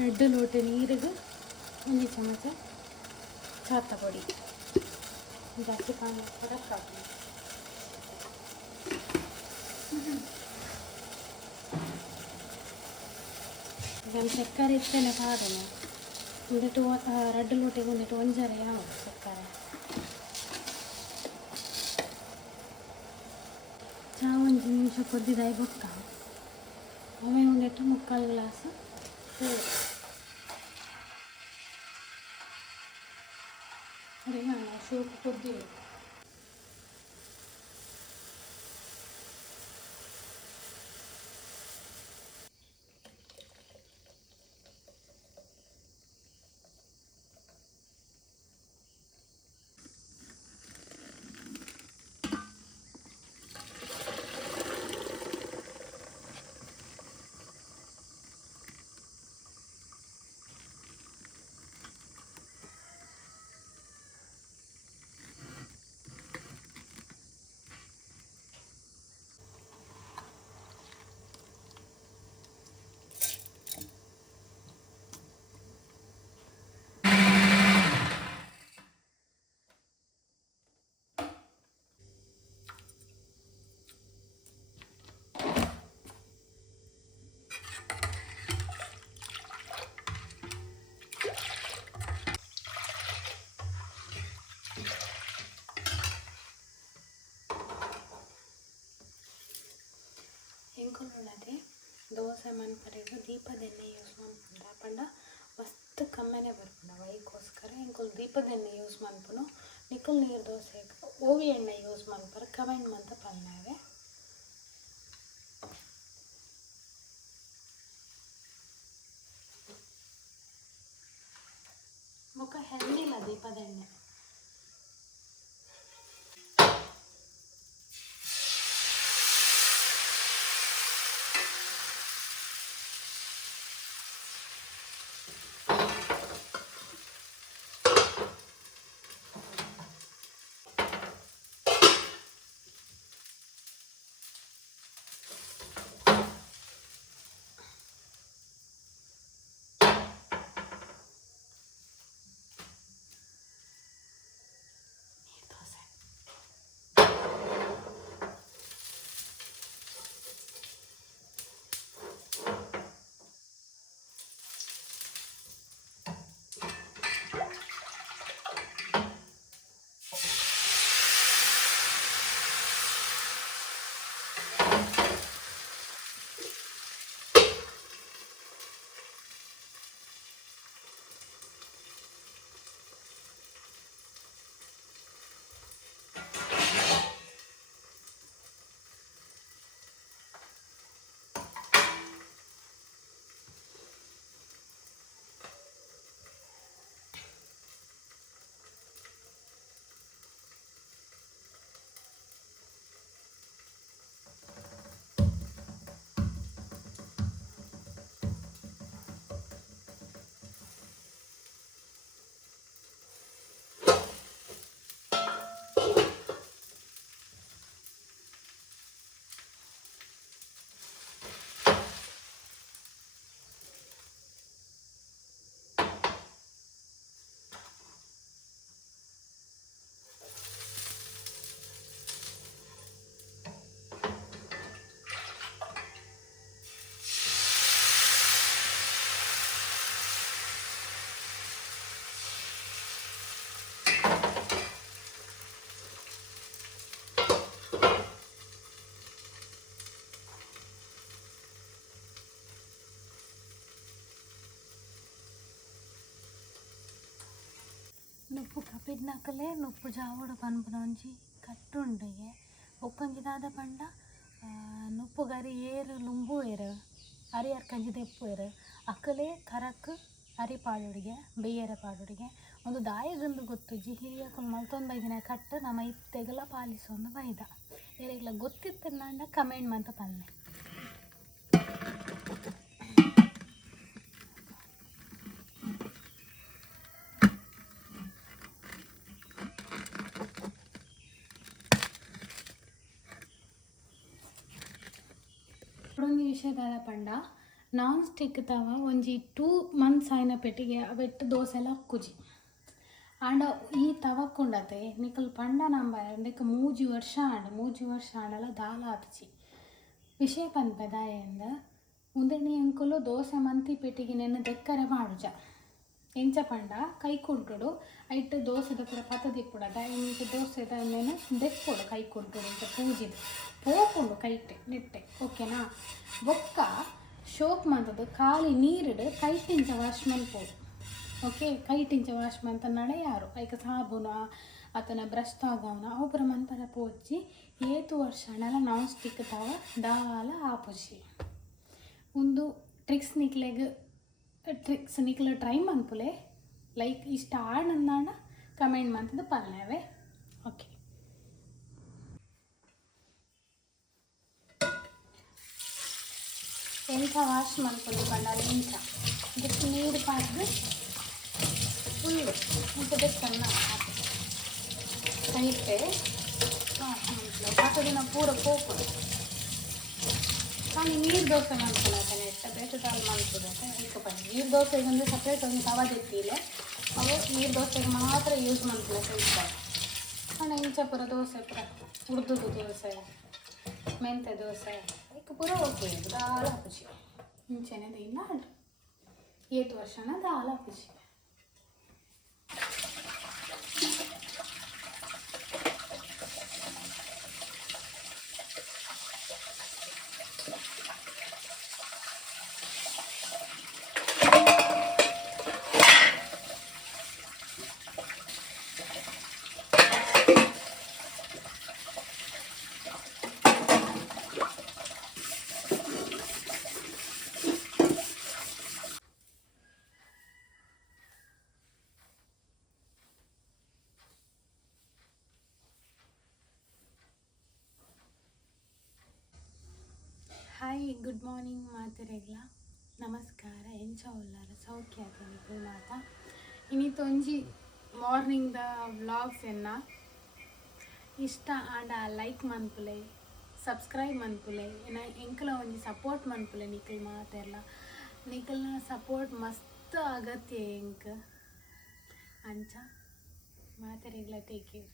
Red Lotay ನೀರಿಗೆ 1 ಚಮಚ ಚಾತ ಪೊಡಿ ಜಾಸ್ತಿ ಪಾನಿ ಹಾಕಕ್ಕೆ ಈಗ ಸಕ್ಕರೆ ಇತ್ತೇನೆ ಕಾರಣ ಒಂದಿಟ್ಟು ರೆಡ್ ಲೋಟೆಗೆ ಒಂದಿಟ್ಟು ಒಂಜರೆ ಯಾವ ಸಕ್ಕರೆ ಚಾ 1 ನಿಮಿಷ ಕೊದ್ದಿದಾಯಿ ಬೊಕ್ಕ ಆಮೇಲೆ ಒಂದಿಟ್ಟು 3/4 ಗ್ಲಾಸ್ ಸೂಪ್ ಕುದ್ದಿಲ್ಲ ಹೆಂಗೆ ದೋಸೆ ಮನ್ಪರೆಗೂ ದೀಪದೆಣ್ಣೆ ಯೂಸ್ ಮಾಡ್ಕೊಂಡು ಪಂಡ ಮಸ್ತ್ ಕಮ್ಮೆನೆ ಬರ್ಪುಂಡ ವೈಕೋಸ್ಕರ ಹೆಂಗೆ ದೀಪದೆಣ್ಣೆ ಯೂಸ್ ಮಾಡ್ಪುನು ನಿಕ್ಕಲ್ ನೀರು ದೋಸೆಗೆ ಓವಿ ಎಣ್ಣೆ ಯೂಸ್ ಮಾಡ್ತಾರೆ ಕಮೆಂಟ್ ಮಂತ ಪಲ್ನಾವೆ ಮುಖ ಹೆಲ್ದಿಲ್ಲ ದೀಪದೆಣ್ಣೆ ನುಪ್ಪು ಕಪಿದ್ನಕಲೆ ನುಪ್ಪು ಜಾವೋಡು ಪನ್ಪುನ ಒಂಜಿ ಕಟ್ಟುಂಡಿಗೆ ಬೊಕ್ಕೊಂಜಿದಾದ ಪಂಡ ನುಪ್ಪು ಗರಿ ಏರು ಲುಂಬು ಏರು ಅರಿ ಅರ್ಕಂಜಿ ದೆಪ್ಪು ಏರು ಅಕ್ಕಲೆ ಕರಕ್ ಅರಿ ಪಾಡುಡಿಗೆ ಬೇಯರ ಪಾಡುಡಿಗೆ ಒಂದು ದಾಯಗಂದು ಗೊತ್ತುಜ್ಜಿ ಹಿರಿಯಕೊಂಡು ಮಲ್ತೊಂದು ಬೈದಿನ ಕಟ್ಟು ನಮ್ಮ ಇತ್ತೆಗಲ ಪಾಲಿಸೊಂದು ಬೈದ ಏರೆಗ್ಲ ಗೊತ್ತಿತ್ತಂಡ ಕಮೆಂಟ್ ಮಂತ ಪನ್ನೆ ವಿಷಯದ ಪಂಡ ನಾನ್ ಸ್ಟಿಕ್ ತವ ಒಂಜಿ 2 months ಆಯ್ನ ಪೆಟ್ಟಿಗೆ ಅವೆಟ್ಟು ದೋಸೆಲ್ಲ ಕುಜಿ ಆಂಡ ಈ ತವಕ್ಕುಂಡತೆ ನಿಕಲ್ ಪಂಡ ನಂಬ ಎಂದಕ್ಕೆ 3 ವರ್ಷ ಆಂಡಲ ದಾಲ ಆತುಜಿ ವಿಷಯ ಪನ್ಪೆದಾಯಂದ ಮುಂದೆನಿ ಎಂಕುಲು ದೋಸೆ ಮಂತಿ ಪೆಟ್ಟಿಗೆ ನೆನ್ನು ದೆಕ್ಕರೆ ಮಾಡುಜ ಎಂಚ ಪಂಡ ಕೈಕುಂಟುಡು ಐಟ್ ದೋಸೆದ ಪೂರ ಪತದಿಪ್ಪುಡದ ಇಂಚ ದೋಸೆದ ನೆನು ದೆಪ್ಪುಡು ಕೈಕುಂಟುಡು ಇಂಚ ಪೂಜಿದು ಪೋಪುಂಡು ಕೈಟೆ ನೆಟ್ಟೆ ಓಕೆನಾ ಬೊಕ್ಕ ಶೋಕ್ ಮಂತದ್ದು ಖಾಲಿ ನೀರಿಡು ಕೈಟಿಂಚ ವಾಶ್ ಮಲ್ಪೋಡು ಓಕೆ ಕೈಟಿಂಚ ವಾಶ್ ಮಂತ ನಡೆಯಾರು ಐಕ ಸಾಬುನ ಆತನ ಬ್ರಷ್ ತಾಗವನ ಒಬ್ಬರ ಮಂತರ ಪೋಚಿ 7 ವರ್ಷ ನೆಲ ನಾನ್ ಸ್ಟಿಕ್ ತವ ದಾಲ ಆಪುಜಿ ಒಂದು ಟ್ರಿಕ್ಸ್ ನಿಕ್ಲೆ ಟ್ರೈ ಮನ್ಪುಲೆ ಲೈಕ್ ಇಷ್ಟ ಆಡಂದಾಂಡ ಕಮೆಂಟ್ ಮಂತದ್ದು ಪಲ್ಲೆವೆ ಓಕೆ ಎಂಥ ವಾಶ್ ಮನ್ಪುಲಿ ಪಂಡಾಲ ಎಂಥ ಇದಕ್ಕೆ ನೀರು ಪಾಡ್ದು ಫುಲ್ಲು ಇಂಥದೇ ಚೆನ್ನಾಗಿ ಕೈಟೆ ವಾಶ್ ಮನ್ಪುಲೆ ಪಾತದಿನ ಪೂರ ಪೋಪುಡು కానీ ನೀರು ದೋಸೆ ಮಾಡ್ಕೊಳಕ್ಕೆ ನೆಟ್ಟ ಬೇಟು ದಾಲ್ ಮಾಡ್ಕೊಡತ್ತೆ ಇದಕ್ಕೆ ಬನ್ನಿ ನೀರು ದೋಸೆಗೆ ಅಂದರೆ ಸಪ್ರೇಟ್ ಒಂದು ತವ ತೆತ್ತಿಲೆ ಅವು ನೀರು ದೋಸೆಗೆ ಮಾತ್ರ ಯೂಸ್ ಮಾಡ್ಕೊಳಕ್ಕೆ ಇರ್ತಾರೆ ஆனால் ಇಂಚ ಪೂರ ದೋಸೆ ಪೂರ ಉರ್ದುದು ದೋಸೆ ಮೆಂತೆ ದೋಸೆ ಇದಕ್ಕೆ ಪೂರ ಓಕೆ ದಾಲ್ ಹಾಕುಜಿ ಇಂಚೆನೆ ದಿನ 7 ವರ್ಷನ ದಾಲ್ ಹಾಕುಜಿ ಹಾಯ್ ಗುಡ್ ಮಾರ್ನಿಂಗ್ ಮಾತೆರೆಗ್ಲ ನಮಸ್ಕಾರ ಎಂಚ ಉಲ್ಲಾರ ಸೌಖ್ಯ ಆತನಿಗೆ ಮಾತ ಇನ್ನಿತ್ತೊಂಜಿ ಮಾರ್ನಿಂಗ್ದ ವ್ಲಾಗ್ಸ್ ಎನ್ನ ಇಷ್ಟ ಆಂಡ ಲೈಕ್ ಮನ್ಪುಲೆ ಸಬ್ಸ್ಕ್ರೈಬ್ ಮನ್ಪುಲೆ ಎಂಕಲ ಒಂಜಿ ಸಪೋರ್ಟ್ ಮನ್ಪುಲೆ ನಿಖಲ್ ಮಾತೆಲ್ಲ ನಿಖಲ್ನ ಸಪೋರ್ಟ್ ಮಸ್ತ್ ಅಗತ್ಯ ಎಂಕ್ ಅಂಚ ಮಾತೆರೆಗ್ಲ ಟೇಕ್ ಕೇರ್.